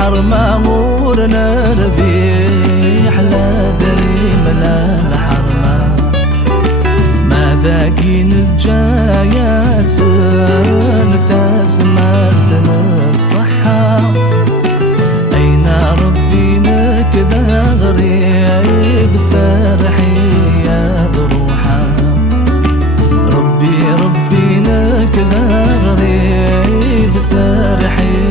حرمة غورنا ربيح لا ذريم لا الحرمة ما ذاقين الجاية سن تزمرتن الصحة أين ربي نكذا غريب سرحي يا ذروحة ربي نكذا غريب سرحي